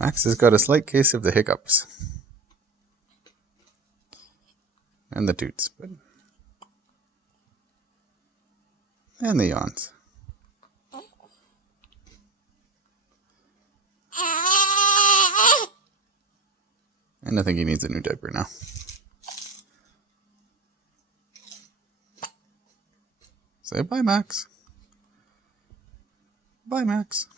Max has got a slight case of the hiccups. And the toots. And the yawns. And I think he needs a new diaper now. Say bye, Max. Bye, Max.